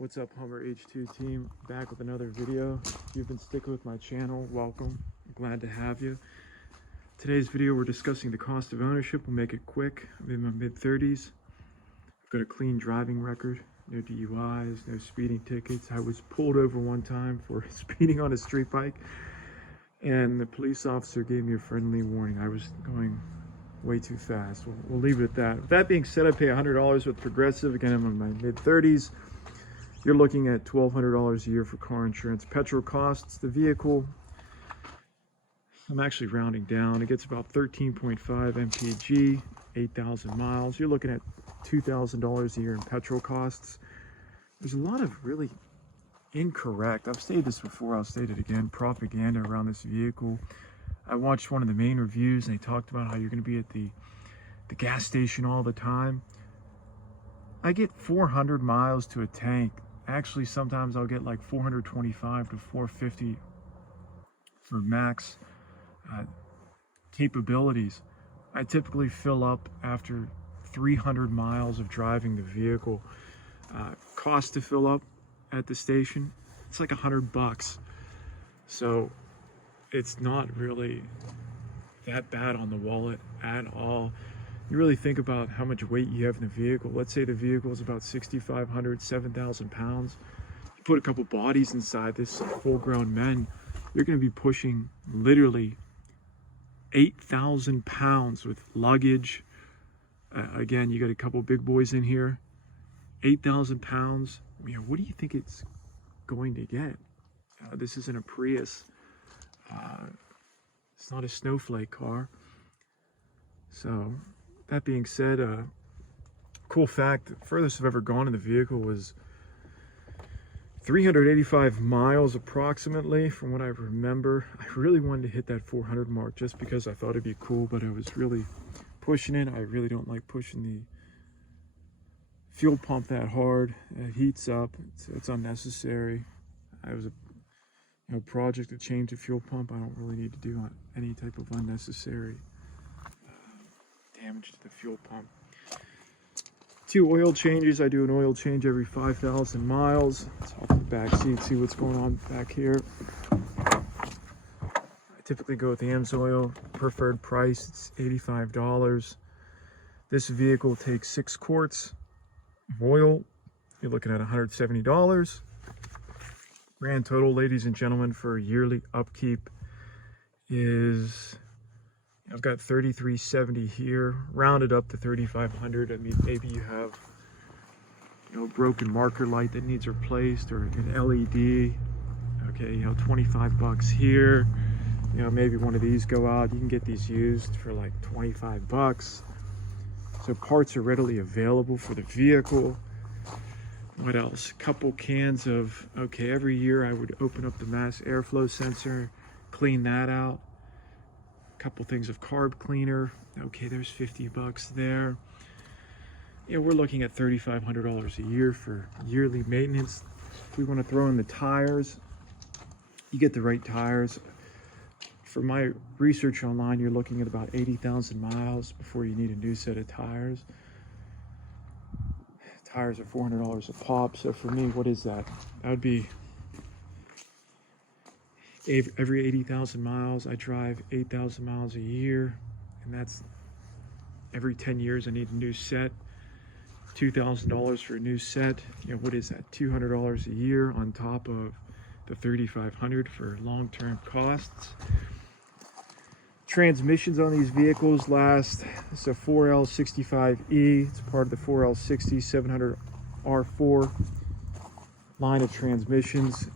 What's up, Hummer H2 team? Back with another video. If you've been sticking with my channel, welcome. I'm glad to have you. Today's video, we're discussing the cost of ownership. We'll make it quick. I'm in my mid-30s. I've got a clean driving record, no DUIs, no speeding tickets. I was pulled over one time for speeding on a street bike, and the police officer gave me a friendly warning. I was going way too fast. We'll leave it at that. With that being said, I pay $100 with Progressive. Again, I'm in my mid-30s. You're looking at $1,200 a year for car insurance. Petrol costs the vehicle, I'm actually rounding down, it gets about 13.5 mpg, 8,000 miles. You're looking at $2,000 a year in petrol costs. There's a lot of really incorrect, I've stated this before, I'll state it again, propaganda around this vehicle. I watched one of the main reviews and they talked about how you're going to be at the gas station all the time. I get 400 miles to a tank. Actually, sometimes I'll get like 425 to 450 for max capabilities. I typically fill up after 300 miles of driving the vehicle. Cost to fill up at the station, it's like $100. So it's not really that bad on the wallet at all. You really think about how much weight you have in the vehicle. Let's say the vehicle is about 6,500, 7,000 pounds. You put a couple bodies inside this, full-grown men, you're going to be pushing literally 8,000 pounds with luggage. Again, you got a couple big boys in here. 8,000 pounds. I mean, what do you think it's going to get? This isn't a Prius. It's not a snowflake car. So, that being said, cool fact, the furthest I've ever gone in the vehicle was 385 miles approximately, from what I remember. I really wanted to hit that 400 mark just because I thought it'd be cool, but I was really pushing it. I really don't like pushing the fuel pump that hard. It heats up. It's unnecessary. I was a project to change the fuel pump. I don't really need to do any type of unnecessary damage to the fuel pump. 2 oil changes. I do an oil change every 5,000 miles. Let's hop in the back seat, see what's going on back here. I typically go with AMSOIL. Preferred price, it's $85. This vehicle takes 6 quarts of oil. You're looking at $170. Grand total, ladies and gentlemen, for yearly upkeep is, I've got 3,370 here, rounded up to 3,500. I mean, maybe you have, a broken marker light that needs replaced, or an LED. Okay, $25 here. Maybe one of these go out. You can get these used for like $25. So parts are readily available for the vehicle. What else? Couple cans of, every year I would open up the mass airflow sensor, clean that out. Couple things of carb cleaner. Okay, there's $50 there. We're looking at $3,500 a year for yearly maintenance. If we want to throw in the tires, you get the right tires. For my research online, you're looking at about 80,000 miles before you need a new set of tires. Tires are $400 a pop. So for me, what is that? That would be every 80,000 miles, I drive 8,000 miles a year, and that's every 10 years I need a new set. $2,000 for a new set. What is that? $200 a year on top of the $3,500 for long-term costs. Transmissions on these vehicles last. It's a 4L65E. It's part of the 4L60 700R4 line of transmissions.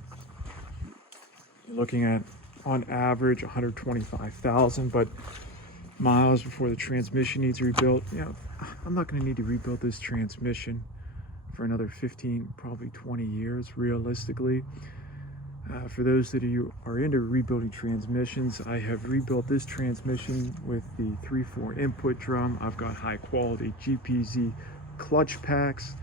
Looking at, on average, 125,000 but miles before the transmission needs rebuilt. I'm not going to need to rebuild this transmission for another 15, probably 20 years, realistically. For those that are into rebuilding transmissions, I have rebuilt this transmission with the 3/4 input drum. I've got high quality GPZ clutch packs.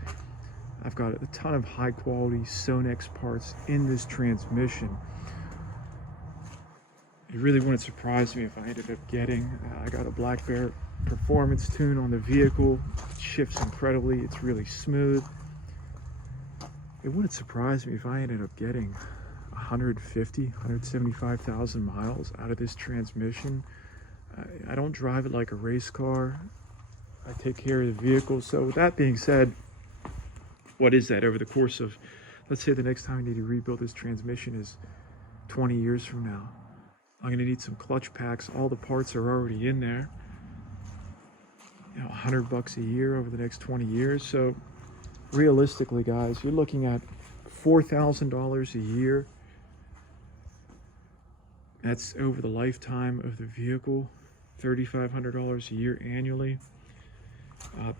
I've got a ton of high quality Sonex parts in this transmission. It really wouldn't surprise me if I ended up getting, I got a Black Bear performance tune on the vehicle. It shifts incredibly, it's really smooth. it wouldn't surprise me if I ended up getting 175,000 miles out of this transmission. I don't drive it like a race car. I take care of the vehicle. So with that being said, what is that over the course of, let's say the next time I need to rebuild this transmission is 20 years from now. I'm gonna need some clutch packs. All the parts are already in there. You know, $100 a year over the next 20 years. So realistically, guys, you're looking at $4,000 a year. That's over the lifetime of the vehicle. $3,500 a year annually.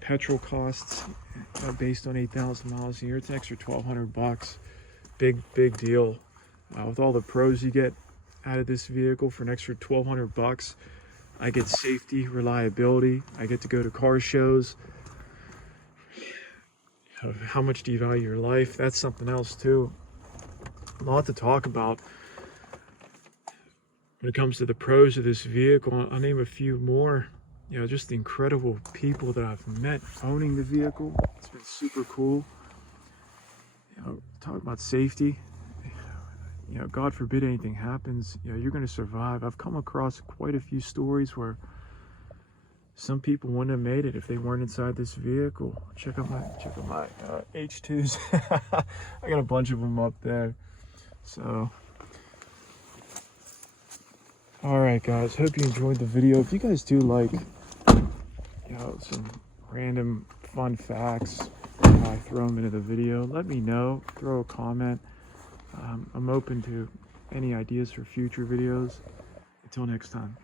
Petrol costs based on 8,000 miles a year, it's an extra $1,200. Big deal. With all the pros you get out of this vehicle for an extra $1,200, I get safety, reliability. I get to go to car shows. How much do you value your life? That's something else too. A lot to talk about when it comes to the pros of this vehicle. I'll name a few more. You know, just the incredible people that I've met owning the vehicle. It's been super cool. You know, talk about safety. You know, God forbid anything happens, you know, you're going to survive. I've come across quite a few stories where some people wouldn't have made it if they weren't inside this vehicle. Check out my H2s. I got a bunch of them up there. So, all right, guys. Hope you enjoyed the video. If you guys do like, you know, some random fun facts, I throw them into the video, let me know. Throw a comment. I'm open to any ideas for future videos. Until next time.